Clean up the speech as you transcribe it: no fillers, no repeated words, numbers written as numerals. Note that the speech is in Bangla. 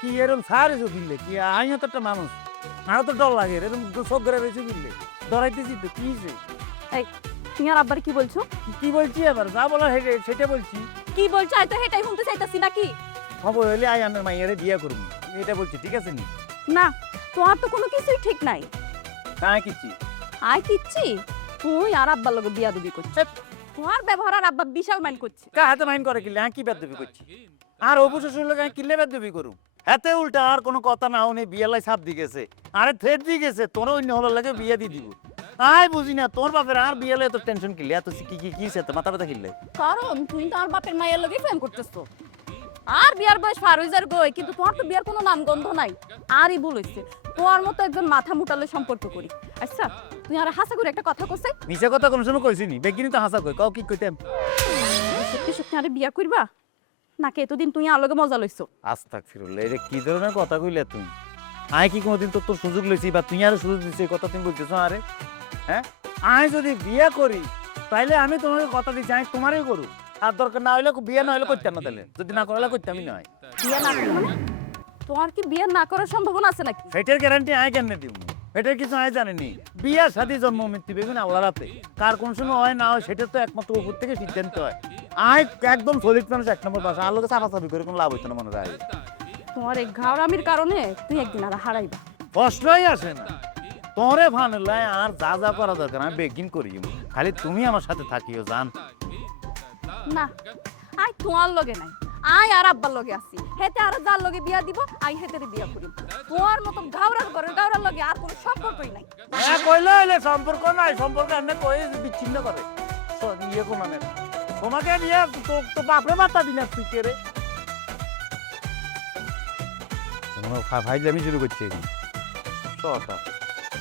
কি এরকম সারেছো কিনলে কি আইও তো একটা মানুষ আমারও তো ডর লাগে এরকম চোখ করে রয়েছে কিনলে ডরাইতেছি তো কি হয়েছে? এই তুমি আর আব্বার কি বলছো? কি বলছি এবার যা বলার সেটা বলছি। কি বলছো? আই তো হেটাই শুনতে চাইতাছি নাকি? খবর হলে আই আমার মাইয়ারে বিয়া করবো এটা বলছি, ঠিক আছে নি? না, তোমার তো কোনো কিছুই ঠিক নাই। হ্যাঁ কিচ্ছি আই কিচ্ছি তুই আর আব্বার লগে বিয়া দিবি করছিস। তোমার ব্যবহার আর আব্বা বিশাল মাইন্ড করছে। কা হাতে মাইন করে কিনলে কি বেদবি করছি আর অবশ্যই লোক কিনলে বেদবি করুম হাতে উল্টা আর কোনো কথা না উনি বিয়ালাই ছাপ দি গেছে আরে থ্রেট দি গেছে তোর অন্য হলো লাগে বিয়া দি দিব। আই বুঝি না তোর বাপের আর বিয়ালে এত টেনশন কিনলে এত কি সে মাথা ব্যথা কিনলে কারণ তুই তো আর বাপের মায়ের লগে প্রেম করতেছো। আর বিয়ার বয়স পার হয়ে যার গই, কিন্তু তোমার তো বিয়ার কোনো নাম গন্ধ নাই। আরই বলেছে তোমার মতো একজন মাথা মুটালে সম্পর্ক করি। আচ্ছা তুই আর হাসা করে একটা কথা কইছে, মিছা কথা কোনো সময় কইছি নি বেগিনি তো হাসা কই কাও কি কইতাম সত্যি সত্যি আরে বিয়া করবা নাকি এতদিন তুই আর লগে মজা লইছো? আস্তাগফিরুল্লাহ এটা কি ধরনের কথা কইলে তুমি? আই কি কোনোদিন তোর সুযোগ লইছি বা তুই আর সুযোগ দিছিস এই কথা তুমি বলতেছো? আরে হ্যাঁ আই যদি বিয়ে করি তাইলে আমি তোমাকে কথা দিচ্ছি আমি তোমারই করু আর দরকার না হইলে বিয়ে না হইলে করতাম না, তাহলে যদি না করলে করতামই নয়। বিয়া না করলে মানে তোমার কি বিয়ে না করার সম্ভাবনা আছে নাকি? সেটার গ্যারান্টি আই কেন দিব? এটার কিছু আই জানিনি। বিয়ে শাদী জন্ম মৃত্যু বেগুন আল্লাহর হাতে, কার কোন সময় হয় না হয় সেটা তো একমাত্র উপর থেকে সিদ্ধান্ত হয়। আই একদম সলিড মানুষ, এক নম্বর বাসা আলোকে চাপাচাপি করে কোনো লাভ হইতো না মনে হয়। তোমার এই ঘাওড়ামির কারণে তুই একদিন আর হারাইবা। কষ্টই আসে না তোরে ভানলাই আর যা যা করা দরকার আমি বেগিন করি, খালি তুমি আমার সাথে থাকিও জান। না আই তোমার লগে নাই, আই আর আব্বার লগে আছি। হেতে আর যার লগে বিয়া দিব আই হেতে বিয়া করিম। তোমার মতো ঘাওড়ার ঘরে ঘাওড়ার লগে আর কোনো সম্পর্কই নাই। হ্যাঁ কইলে হইলে সম্পর্ক নাই, সম্পর্ক এনে কই বিচ্ছিন্ন করে ইয়ে কোন মানে তোমাকে নিয়ে তো বাপরে মাথা দিন তুই কে রে ফাইজলামি শুরু করছে এখন।